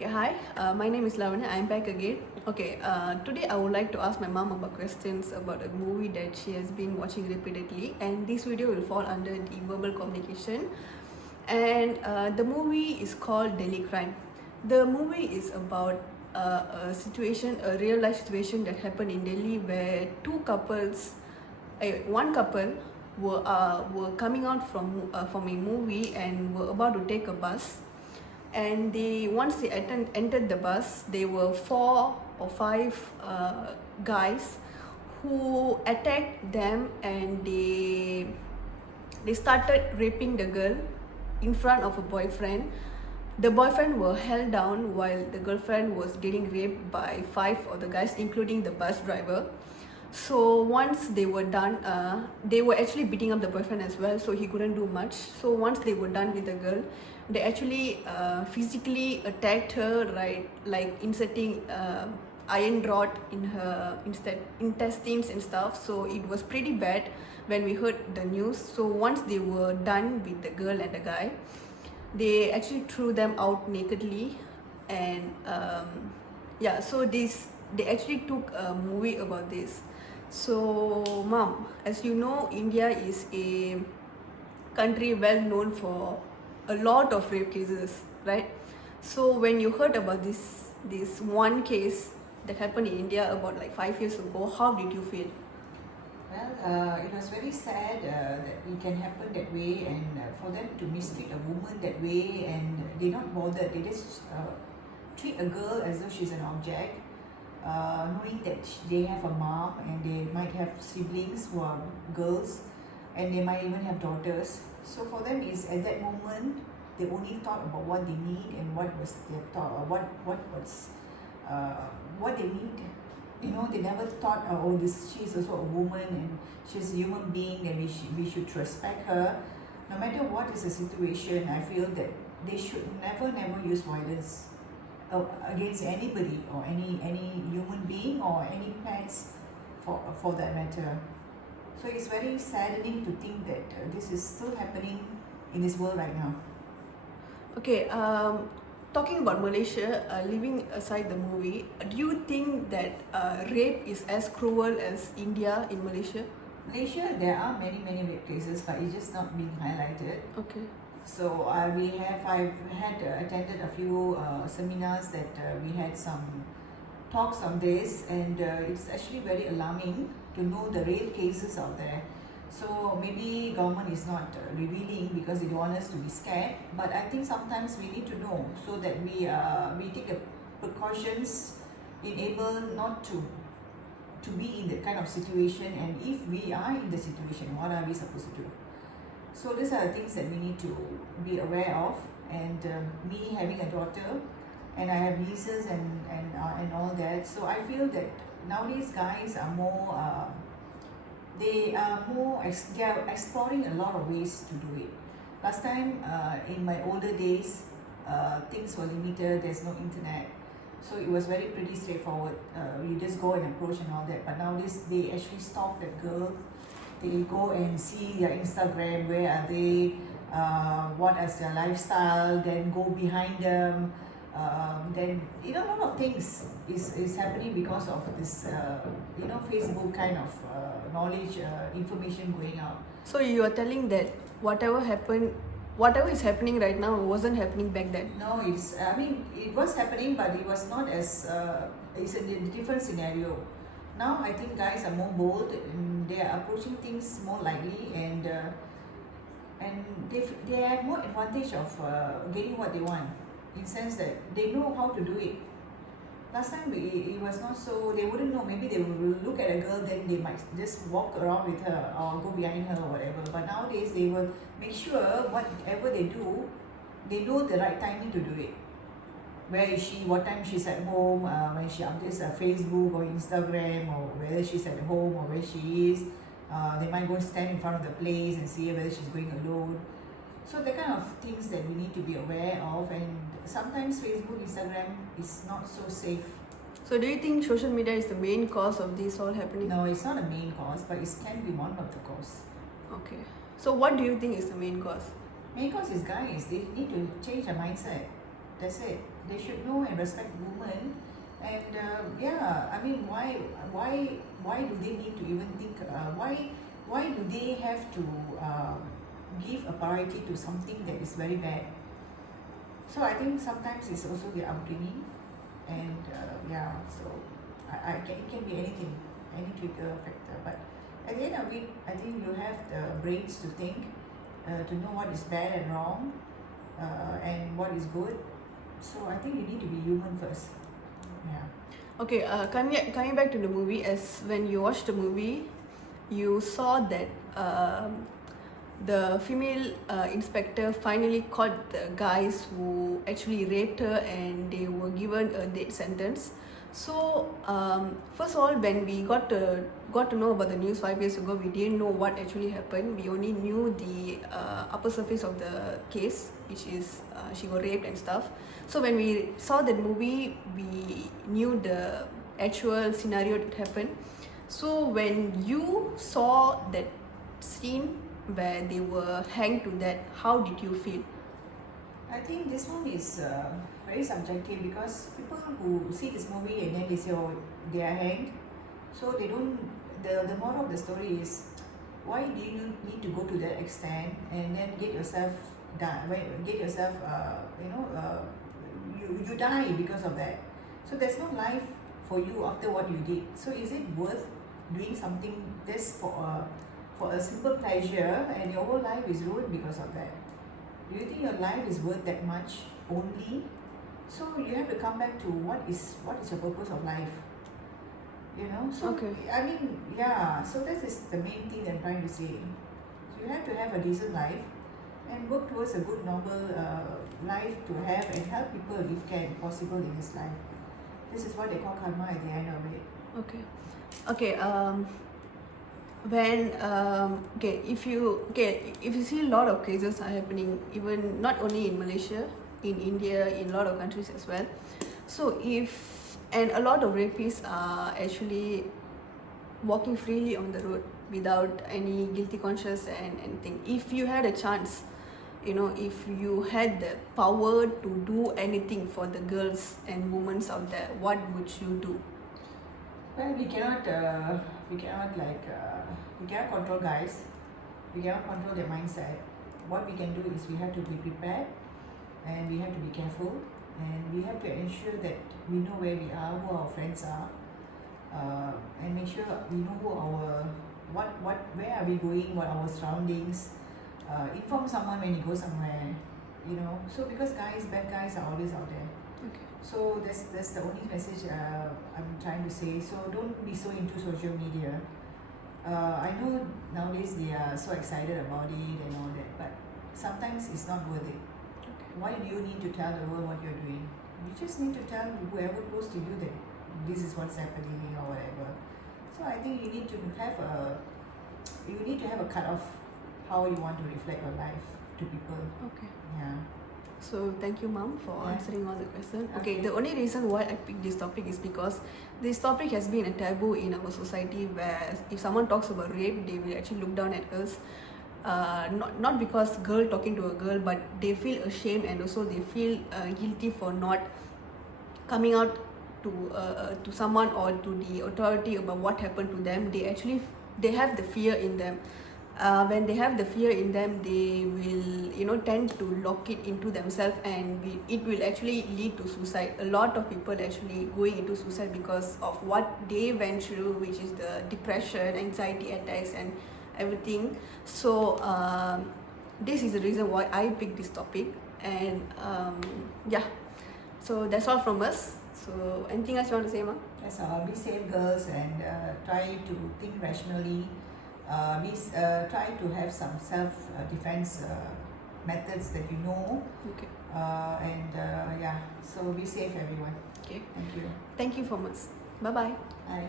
Okay, hi. My name is Lavanya. I'm back again. Okay, today I would like to ask my mom about questions about a movie that she has been watching repeatedly, and this video will fall under the verbal communication. And the movie is called Delhi Crime. The movie is about a real life situation that happened in Delhi where one couple were coming out from a movie and were about to take a bus, and once they entered the bus, there were 4 or 5 guys who attacked them, and they started raping the girl in front of a boyfriend. The boyfriend were held down while the girlfriend was getting raped by 5 of the guys, including the bus driver. So once they were done, they were actually beating up the boyfriend as well, so he couldn't do much. So once they were done with the girl, they actually physically attacked her, right? Like inserting iron rod in her intestines and stuff. So it was pretty bad when we heard the news. So once they were done with the girl and the guy, they actually threw them out nakedly, and yeah, so they actually took a movie about this. So mom, as you know, India is a country well known for a lot of rape cases, right? So when you heard about this one case that happened in India about like 5 years ago, how did you feel? Well, it was very sad that it can happen that way, and for them to mistreat a woman that way, and they're not bothered. They just treat a girl as though she's an object, knowing that they have a mom and they might have siblings who are girls, and they might even have daughters. So for them, is at that moment they only thought about what they need and what was their thought, what they need. You know, they never thought, she's also a woman and she's a human being, and we should respect her. No matter what is the situation, I feel that they should never use violence against anybody, or any human being, or any pets for that matter. So it's very saddening to think that this is still happening in this world right now. Okay, talking about Malaysia, leaving aside the movie, do you think that rape is as cruel as India in Malaysia? Malaysia, there are many rape cases, but it's just not being highlighted. Okay. So I've had attended a few seminars that we had some talks on this, and it's actually very alarming to know the real cases out there. So maybe government is not revealing because they don't want us to be scared, but I think sometimes we need to know so that we take the precautions, enable not to be in that kind of situation, and if we are in the situation, what are we supposed to do? So these are the things that we need to be aware of. And me having a daughter, and I have nieces and all that, so I feel that nowadays guys are more they are exploring a lot of ways to do it. Last time, in my older days, things were limited. There's no internet, so it was pretty straightforward. You just go and approach and all that. But nowadays, they actually stalk that girl. They go and see their Instagram, where are they, what is their lifestyle, then go behind them. Then a lot of things is happening because of this Facebook kind of knowledge, information going out. So you are telling that whatever is happening right now wasn't happening back then? No, it was happening, but it was not as it's a different scenario. Now I think guys are more bold, and they are approaching things more lightly, and they have more advantage of getting what they want, in sense that they know how to do it. Last time it was not so. They wouldn't know. Maybe they would look at a girl, then they might just walk around with her or go behind her or whatever. But nowadays they will make sure whatever they do, they know the right timing to do it. Where is she? What time she's at home? When she updates her Facebook or Instagram, or whether she's at home or where she is. They might go stand in front of the place and see whether she's going alone. So the kind of things that we need to be aware of, and sometimes Facebook, Instagram is not so safe. So do you think social media is the main cause of this all happening? No, it's not a main cause, but it can be one of the cause. Okay. So what do you think is the main cause? Main cause is guys, they need to change their mindset. That's it. They should know and respect women. And yeah, I mean, why do they need to even think? Why do they have to give a priority to something that is very bad? So I think sometimes it's also their upbringing, and yeah. So it can be anything, any trigger factor. But at the end of it, I think you have the brains to think, to know what is bad and wrong, and what is good. So I think you need to be human first. Yeah. Okay, coming back to the movie, as when you watched the movie, you saw that the female inspector finally caught the guys who actually raped her, and they were given a death sentence. So first of all, when we got to know about the news 5 years ago, we didn't know what actually happened. We only knew the upper surface of the case, which is she got raped and stuff. So when we saw that movie, we knew the actual scenario that happened. So when you saw that scene where they were hanged to that, how did you feel? I think this one is very subjective, because people who see this movie and then they say, oh, they are hanged. So they don't. The moral of the story is, why do you need to go to that extent and then get yourself die? Get yourself, you die because of that. So there's no life for you after what you did. So is it worth doing something just for a simple pleasure, and your whole life is ruined because of that? Do you think your life is worth that much only? So you have to come back to what is your purpose of life? So Okay. I mean, yeah. So that is the main thing I'm trying to say. So you have to have a decent life and work towards a good, noble life to have, and help people if can possible in this life. This is what they call karma at the end of it. Okay. When if you see a lot of cases are happening, even not only in Malaysia, in India, in a lot of countries as well. So and a lot of rapists are actually walking freely on the road without any guilty conscience and anything. If you had a chance, if you had the power to do anything for the girls and women out there, what would you do? Well, we cannot control guys. We cannot control their mindset. What we can do is we have to be prepared, and we have to be careful, and we have to ensure that we know where we are, who our friends are, and make sure we know where are we going, what are our surroundings. Inform someone when you go somewhere, So because bad guys are always out there. Okay. So that's the only message I'm trying to say. So don't be so into social media. I know nowadays they are so excited about it and all that, but sometimes it's not worth it. Okay. Why do you need to tell the world what you're doing? You just need to tell whoever close to you that this is what's happening or whatever. So I think you need to have a cutoff how you want to reflect your life to people. Okay. Yeah. So thank you, Mom, for Yeah. answering all the questions. Okay, Okay. the only reason why I picked this topic is because this topic has been a taboo in our society, where if someone talks about rape, they will actually look down at us. Not because girl talking to a girl, but they feel ashamed, and also they feel guilty for not coming out to someone or to the authority about what happened to them. They have the fear in them. When they have the fear in them, they will tend to lock it into themselves, and it will actually lead to suicide. A lot of people actually going into suicide because of what they went through, which is the depression, anxiety attacks, and everything. So this is the reason why I picked this topic. And yeah, so that's all from us. So anything else you want to say, Ma? That's all. Be safe, girls, and try to think rationally. Try to have some self-defense methods that you know. Okay. And yeah, so be safe, everyone. Okay. Thank you. Thank you so much. Bye bye. Bye.